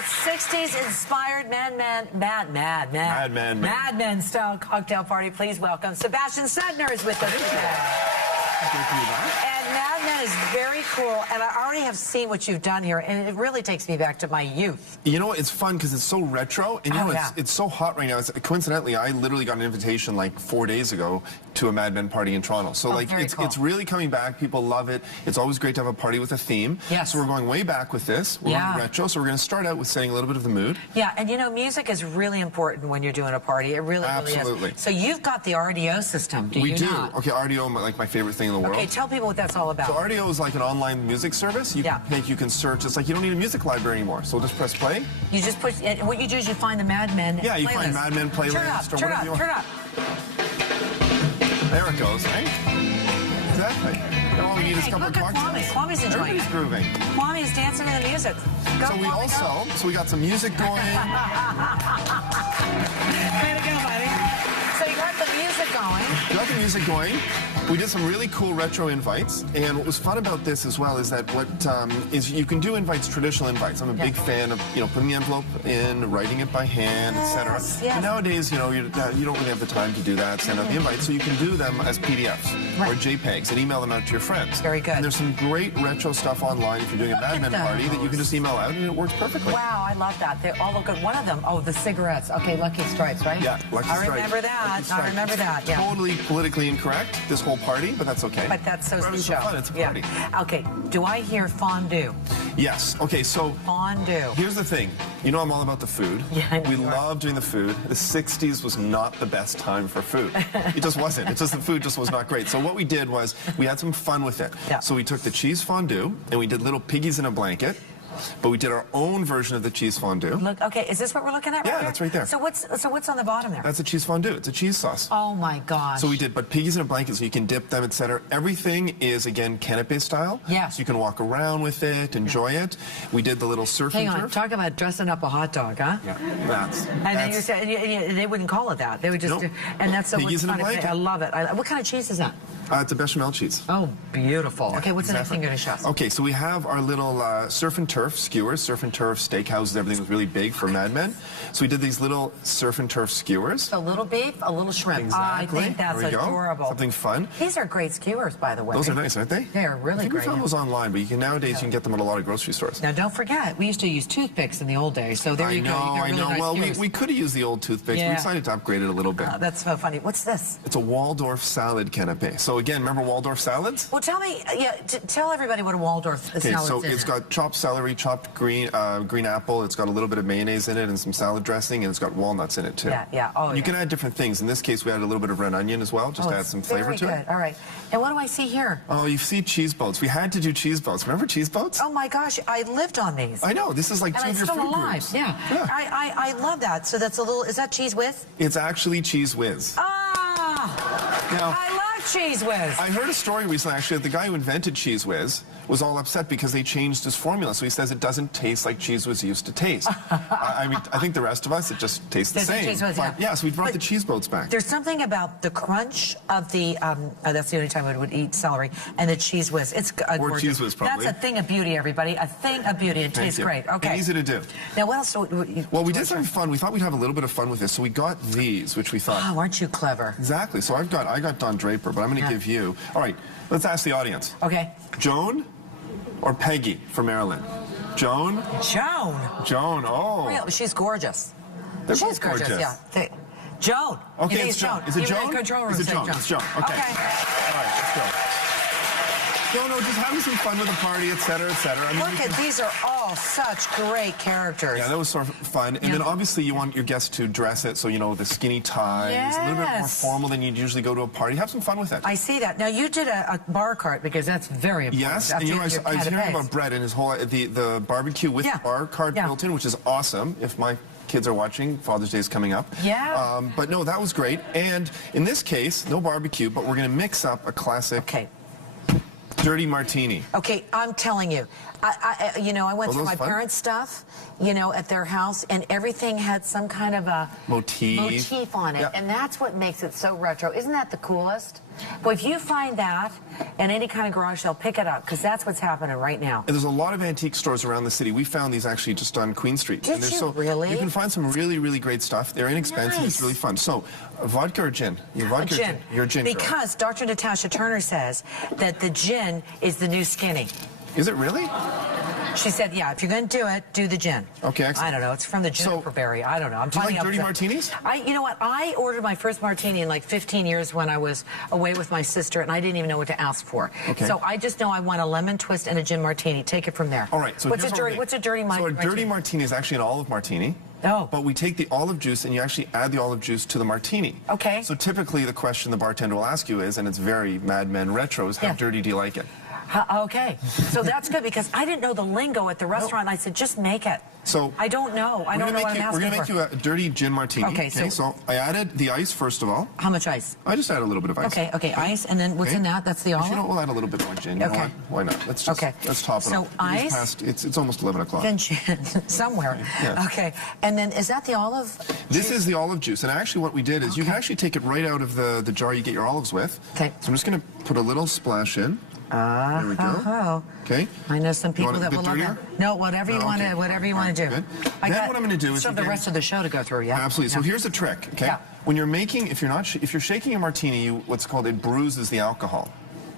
60s inspired Mad Men style cocktail party. Please welcome Sebastian Sudner is with us today. And Mad Men is very cool, and I already have seen what you've done here, and it really takes me back to my youth. You know, it's fun because it's so retro, and you know, it's so hot right now. Coincidentally, I literally got an invitation like 4 days ago to a Mad Men party in Toronto. So it's really coming back. People love it. It's always great to have a party with a theme. Yes. So we're going way back with this. We're going retro, so we're going to start out with setting a little bit of the mood. Yeah, and you know, music is really important when you're doing a party. It really is. So you've got the RDO system, do you not? Okay, RDO, like my favorite thing in the world. Okay, tell people what that's all about. So RDO is like an online music service. You can search. It's like you don't need a music library anymore. So we'll just press play. You just push, and what you do is you find the Mad Men playlist. You playlist. Find Mad Men playlist turn up. There it goes, right? Exactly. All we need is a couple of cocktails. Kwame's enjoying it. Everybody's grooving. Kwame's dancing to the music. Go, so we got some music going. Way to go, buddy. So you got the music going. We got the music going. We did some really cool retro invites, and what was fun about this as well is that you can do invites, traditional invites. I'm a big fan of putting the envelope in, writing it by hand, etc. Yes. And nowadays, you don't really have the time to do that. Send out the invites, so you can do them as PDFs or JPEGs and email them out to your friends. Very good. And there's some great retro stuff online if you're doing a Mad Men party that you can just email out, and it works perfectly. Wow, I love that. They all look good. One of them, the cigarettes. Okay, Lucky Strikes, right? Yeah, Lucky Strikes. I remember that. I remember that. Yeah. Totally politically incorrect, this whole party, but that's okay. But that's so show. Fun. It's a party. Okay, do I hear fondue? Yes. Okay, so fondue. Here's the thing. You know I'm all about the food. Yeah, we love doing the food. The 60s was not the best time for food. It just wasn't. It's just the food just was not great. So what we did was we had some fun with it. Yeah. So we took the cheese fondue and we did little piggies in a blanket. But we did our own version of the cheese fondue. Look, okay, is this what we're looking at right here? That's right there. So what's on the bottom there? That's a cheese fondue. It's a cheese sauce. Oh my gosh. So we did, but piggies in a blanket, so you can dip them, etc. Everything is, again, canapé style. Yeah. So you can walk around with it, enjoy it. We did the little surf and turf. Hang on, talk about dressing up a hot dog, huh? Yeah, then you said they wouldn't call it that. They would just and that's so piggies in a blanket. I love it. What kind of cheese is that? It's a bechamel cheese. Oh, beautiful. Okay, what's the next thing you're going to show us? Okay, so we have our little surf and turf skewers, surf and turf steakhouses. Everything was really big for Mad Men. So we did these little surf and turf skewers. A little beef, a little shrimp. Exactly. I think that's adorable. Something fun. These are great skewers, by the way. Those are nice, aren't they? They're really great. We found those online, but nowadays you can get them at a lot of grocery stores. Now, don't forget, we used to use toothpicks in the old days, so there you go. I know. Well, we could have used the old toothpicks. We decided to upgrade it a little bit. That's so funny. What's this? It's a Waldorf salad canapé. So again, remember Waldorf salads? Well, tell me, tell everybody what a Waldorf salad is. So it's got chopped celery, chopped green apple. It's got a little bit of mayonnaise in it and some salad dressing, and it's got walnuts in it too. You can add different things. In this case, we added a little bit of red onion as well, just to add some flavor to it. All right. And what do I see here? Oh, you see cheese boats. We had to do cheese boats. Remember cheese boats? Oh my gosh, I lived on these. I know. This is like two of your food groups. Yeah. I love that. So that's a little. Is that Cheese Whiz? It's actually Cheese Whiz. I love Cheese Whiz. I heard a story recently, actually, that the guy who invented Cheese Whiz was all upset because they changed his formula. So he says it doesn't taste like Cheese Whiz used to taste. I mean, I think the rest of us, it just tastes the same. Cheese Whiz, so we brought the cheese boats back. There's something about the crunch of the, that's the only time I would eat celery, and the Cheese Whiz. It's or Cheese Whiz, probably. That's a thing of beauty, everybody. A thing of beauty. It tastes great. Okay. And easy to do. Now, what else? Well, we did something fun. We thought we'd have a little bit of fun with this, so we got these, which we thought. Oh, aren't you clever? Exactly. So I got Don Draper, but I'm going to give you. All right, let's ask the audience. Okay. Joan or Peggy for Marilyn? Joan? Joan, oh. Really? She's gorgeous. She's both gorgeous. Yeah. Joan. Okay, it's Joan. Is it Joan? Is it Joan? It's Joan. Okay. All right, let's go. No, just having some fun with the party, etc., etc. I mean, look at these are all such great characters. Yeah, that was sort of fun. And then obviously you want your guests to dress it, so the skinny ties, a little bit more formal than you'd usually go to a party. Have some fun with it. I see that. Now you did a bar cart because that's very important. Yes, and I was hearing about Brett and his whole the barbecue with the bar cart built in, which is awesome. If my kids are watching, Father's Day is coming up. Yeah. But no, that was great. And in this case, no barbecue, but we're going to mix up a classic. Okay. dirty martini. Okay, I'm telling you. I went through my parents' stuff, at their house, and everything had some kind of a motif on it, and that's what makes it so retro. Isn't that the coolest? Well, if you find that in any kind of garage sale, pick it up, because that's what's happening right now. And there's a lot of antique stores around the city. We found these actually just on Queen Street. Did you really? You can find some really, really great stuff. They're inexpensive. Nice. It's really fun. So, vodka or gin? Vodka gin. You're a gin girl. Because Dr. Natasha Turner says that the gin is the new skinny. Is it really? She said, yeah, if you're going to do it, do the gin. Okay, excellent. I don't know. It's from the juniper berry. I don't know. Do you like dirty martinis? You know what? I ordered my first martini in like 15 years when I was away with my sister, and I didn't even know what to ask for. Okay. So I just know I want a lemon twist and a gin martini. Take it from there. All right. So what's a dirty martini? So a dirty martini is actually an olive martini. Oh. But we take the olive juice and you actually add the olive juice to the martini. Okay. So typically the question the bartender will ask you is, and it's very Mad Men retro, is how dirty do you like it? Okay, so that's good because I didn't know the lingo at the restaurant. I said, just make it. So I don't know. I don't know what I'm asking for. We're going to make you a dirty gin martini. Okay, so I added the ice first of all. How much ice? I just add a little bit of ice. Okay, ice, and then what's in that? That's the olive? We'll add a little bit more gin. You know what? Why not? Let's just let's top it up. So ice. It's almost 11 o'clock. Then gin somewhere. Yeah. Okay, and then is that the olive? This is the olive juice, and actually what we did is you can actually take it right out of the jar you get your olives with. Okay. So I'm just going to put a little splash in. There we go. Okay. I know some people that will love that. No, whatever you want to, do. Good. Then what I'm going to do is the rest of the show to go through. Yeah. Absolutely. So here's the trick. Okay. Yeah. When you're making, if you're shaking a martini, what's called it bruises the alcohol.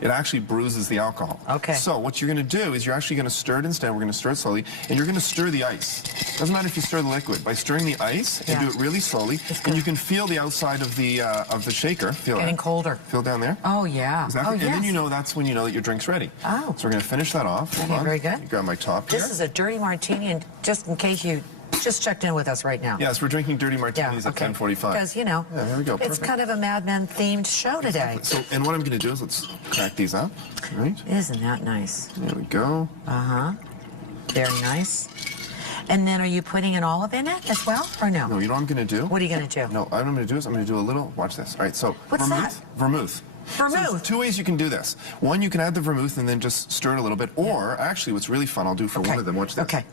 It actually bruises the alcohol. Okay. So what you're going to do is you're actually going to stir it instead. We're going to stir it slowly, and you're going to stir the ice. Doesn't matter if you stir the liquid. By stirring the ice, and do it really slowly, and you can feel the outside of the shaker. Feel getting colder. Feel down there. Oh yeah. Exactly. And then that's when you know that your drink's ready. Oh. So we're going to finish that off. Hold on. Very good. You grab my top here. This is a dirty martini, and just in case you just checked in with us right now. Yes, we're drinking dirty martinis at 10:45. Because, here we go. It's kind of a Mad Men themed show today. Exactly. So, and what I'm going to do is let's crack these up. Right? Isn't that nice? There we go. Very nice. And then are you putting an olive in it as well, or no? No, you know what I'm going to do? What are you going to do? No, what I'm going to do is I'm going to do a little, watch this. All right, so what's that? Vermouth. Vermouth. So there's two ways you can do this. One, you can add the vermouth and then just stir it a little bit. Or, actually, what's really fun, I'll do for one of them, watch this. Okay.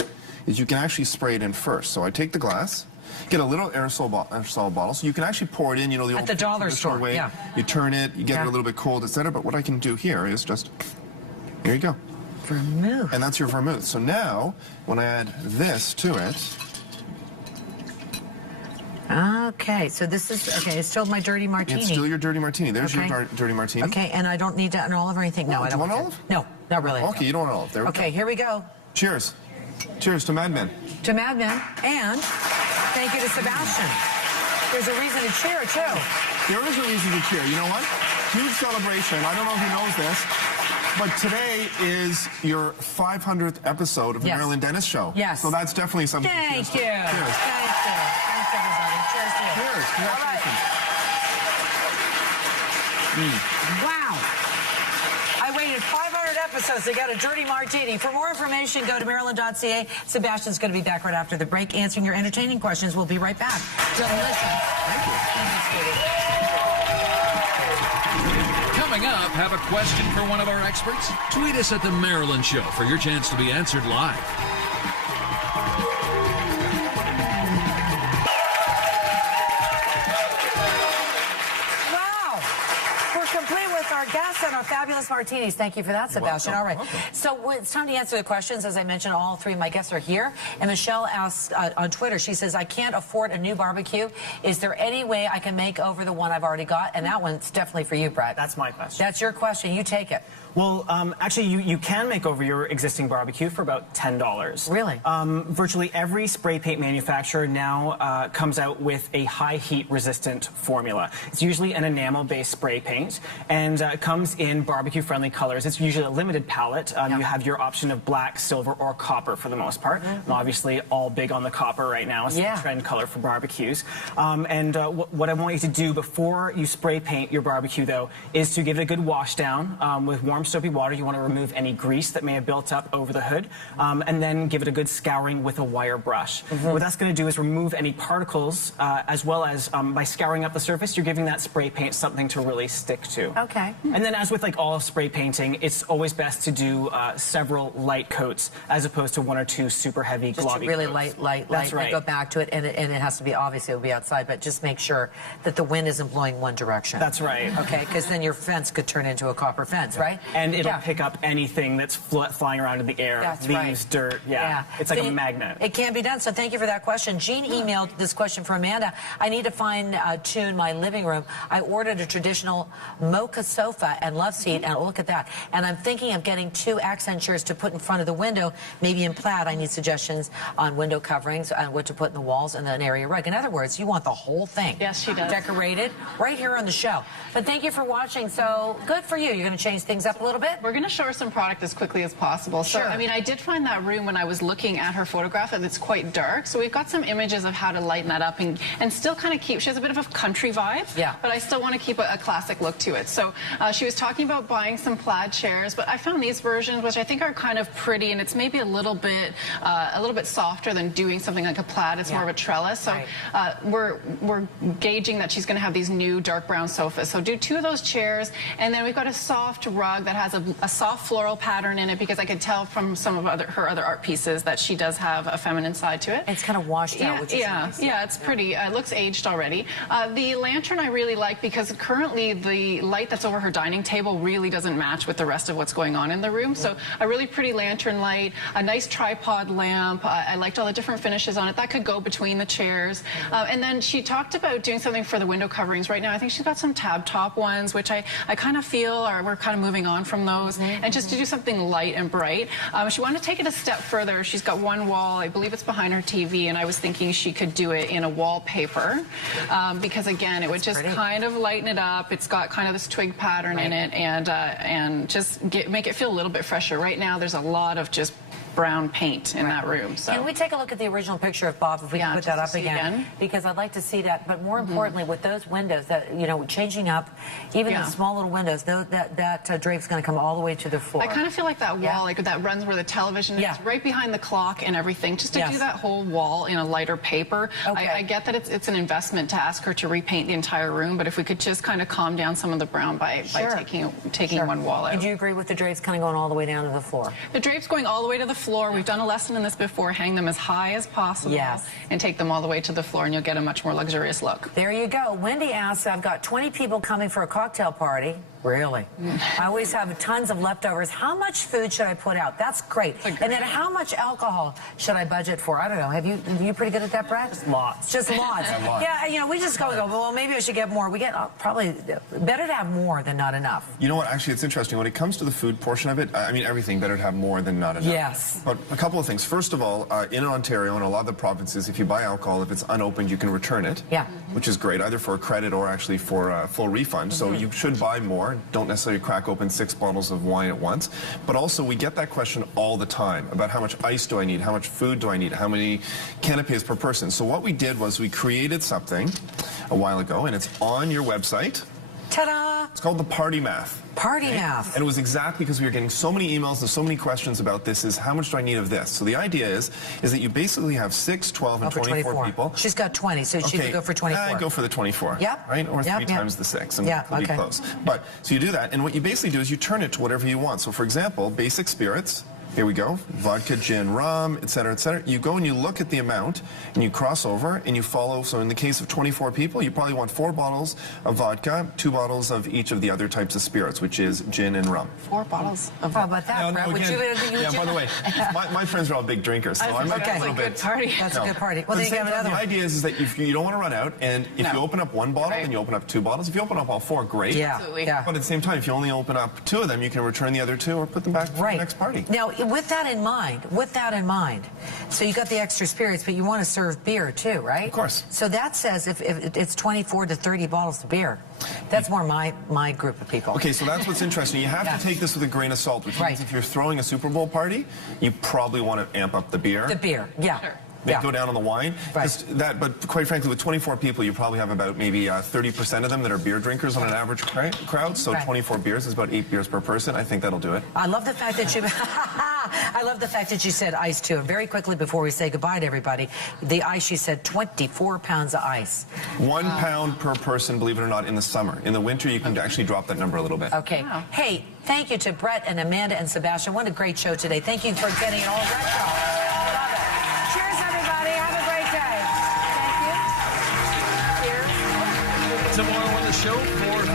Is you can actually spray it in first. So I take the glass, get a little aerosol bottle, so you can actually pour it in, the old at the dollar store way. Yeah. You turn it, you get it a little bit cold, etc. But what I can do here is just, here you go. Vermouth. And that's your vermouth. So now, when I add this to it. Okay, so this is, it's still my dirty martini. It's still your dirty martini. There's your dirty martini. Okay, and I don't need an olive or anything. No, I don't want olive? No, not really. Okay, you don't want olive. There we go. Okay, here we go. Cheers. Cheers to Mad Men. To Mad Men, and thank you to Sebastian. There's a reason to cheer, too. There is a reason to cheer. You know what? Huge celebration. I don't know who knows this, but today is your 500th episode of the Marilyn Denis Show. Yes. So that's definitely something to cheers. Thank you. Cheers. Thank you. Thanks, everybody. Cheers to you. Cheers. Congratulations. All right. Wow. I waited 500 episodes to get a dirty martini. For more information, go to maryland.ca. Sebastian's going to be back right after the break answering your entertaining questions. We'll be right back. Delicious. Thank you. Coming up, have a question for one of our experts? Tweet us at The Marilyn Show for your chance to be answered live. Our guests and our fabulous martinis. Thank you for that, Sebastian. Welcome. All right. Welcome. So it's time to answer the questions. As I mentioned, all three of my guests are here. And Michelle asks on Twitter, she says, I can't afford a new barbecue. Is there any way I can make over the one I've already got? And that one's definitely for you, Brett. That's my question. That's your question. You take it. Well, actually, you can make over your existing barbecue for about $10. Really? Virtually every spray paint manufacturer now comes out with a high heat resistant formula. It's usually an enamel-based spray paint, and it comes in barbecue-friendly colors. It's usually a limited palette. You have your option of black, silver, or copper for the most part. And obviously, all big on the copper right now. It's the trend color for barbecues. What I want you to do before you spray paint your barbecue, though, is to give it a good wash down with warm soapy water, you want to remove any grease that may have built up over the hood, and then give it a good scouring with a wire brush. What that's going to do is remove any particles, as well as by scouring up the surface, you're giving that spray paint something to really stick to. Okay. And then, as with like all spray painting, it's always best to do several light coats as opposed to one or two super heavy Just globby really coats. light. That's right. Go back to it, and it has to be, obviously, it'll be outside, but just make sure that the wind isn't blowing one direction. That's right. Okay, because then your fence could turn into a copper fence, right? And it'll pick up anything that's flying around in the air. That's leaves, right. dirt. Yeah. It's like a magnet. It can be done, so thank you for that question. Jean emailed this question for Amanda. I need to fine-tune my living room. I ordered a traditional mocha sofa and love seat, and look at that. And I'm thinking of getting 2 accent chairs to put in front of the window, maybe in plaid. I need suggestions on window coverings and what to put in the walls and an area rug. In other words, you want the whole thing. Yes, she does. Decorated right here on the show. But thank you for watching. So good for you. You're going to change things up a little bit? We're going to show her some product as quickly as possible. So, Sure. I mean, I did find that room when I was looking at her photograph, and it's quite dark. So we've got some images of how to lighten that up and still kind of keep, she has a bit of a country vibe. Yeah. But I still want to keep a classic look to it. So she was talking about buying some plaid chairs, but I found these versions, which I think are kind of pretty, and it's maybe a little bit softer than doing something like a plaid. It's more of a trellis. So we're gauging that she's going to have these new dark brown sofas. So do 2 of those chairs, and then we've got a soft rug that has a soft floral pattern in it, because I could tell from some of her other art pieces that she does have a feminine side to it. It's kind of washed out, which is nice. Yeah, it's pretty. It looks aged already. The lantern I really like, because currently the light that's over her dining table really doesn't match with the rest of what's going on in the room. So a really pretty lantern light, a nice tripod lamp. I liked all the different finishes on it. That could go between the chairs. And then she talked about doing something for the window coverings right now. I think she's got some tab top ones, which I kind of feel we're kind of moving on from those. And just to do something light and bright. She wanted to take it a step further. She's got one wall, I believe it's behind her TV, and I was thinking she could do it in a wallpaper, because again, it would just kind of lighten it up. It's got kind of this twig pattern in it, and just make it feel a little bit fresher. Right now, there's a lot of just brown paint in that room. So can we take a look at the original picture of Bob, if we can put that up again? Because I'd like to see that. But more importantly, with those windows, that changing up, even the small little windows, that drape's going to come all the way to the floor. I kind of feel like that wall, like that runs where the television is, right behind the clock and everything. Just to do that whole wall in a lighter paper. I get that it's an investment to ask her to repaint the entire room, but if we could just kind of calm down some of the brown by taking one wall out. Do you agree with the drapes kind of going all the way down to the floor? The drapes going all the way to the floor. We've done a lesson in this before. Hang them as high as possible and take them all the way to the floor, and you'll get a much more luxurious look. There you go. Wendy asks, I've got 20 people coming for a cocktail party. Really? I always have tons of leftovers. How much food should I put out? That's great. And then how much alcohol should I budget for? I don't know. Are you pretty good at that, Brad? Just lots. Just lots. Yeah, we just go, well, maybe I should get more. We get probably better to have more than not enough. You know what? Actually, it's interesting. When it comes to the food portion of it, I mean, everything better to have more than not enough. Yes. But a couple of things. First of all, in Ontario and a lot of the provinces, if you buy alcohol, if it's unopened, you can return it. Yeah. Which is great, either for a credit or actually for a full refund. So you should buy more. Don't necessarily crack open 6 bottles of wine at once. But also, we get that question all the time about how much ice do I need, how much food do I need, how many canapes per person. So what we did was we created something a while ago, and it's on your website. Ta-da! It's called the Party Math. Party Math. And it was exactly because we were getting so many emails and so many questions about this, is how much do I need of this? So the idea is that you basically have 6, 12, and 24 people. She's got 20, so she could go for 24. I go for the 24. Yep. Right? Or 3 times the 6, and we'll be close. But, so you do that, and what you basically do is you turn it to whatever you want. So for example, basic spirits. Here we go. Vodka, gin, rum, etc., etc. You go and you look at the amount, and you cross over, and you follow. So in the case of 24 people, you probably want 4 bottles of vodka, 2 bottles of each of the other types of spirits, which is gin and rum. 4 bottles of How about that, Brett? By the way, my friends are all big drinkers, so I'm a little bit. That's a good party. Well, then you have another one. The idea is that if you don't want to run out, and if you open up 1 bottle, then you open up 2 bottles. If you open up all 4, great. Absolutely. But at the same time, if you only open up 2 of them, you can return the other 2 or put them back for the next party. Now, with that in mind, so you got the extra spirits, but you want to serve beer too, right? Of course. So that says if it's 24 to 30 bottles of beer. That's more my group of people. Okay, so that's what's interesting. You have to take this with a grain of salt, which means if you're throwing a Super Bowl party, you probably want to amp up the beer. The beer, yeah. Sure. go down on the wine. But quite frankly, with 24 people, you probably have about maybe 30% of them that are beer drinkers on an average crowd. So 24 beers is about 8 beers per person. I think that'll do it. I love the fact that you I love the fact that you said ice too. Very quickly before we say goodbye to everybody, the ice, you said 24 pounds of ice. 1 pound per person, believe it or not, in the summer. In the winter, you can actually drop that number a little bit. Okay. Wow. Hey, thank you to Brett and Amanda and Sebastian. What a great show today. Thank you for getting it all retro. Love it. Cheers, everybody. Have a great day. Thank you. Cheers. Tomorrow on the show, 4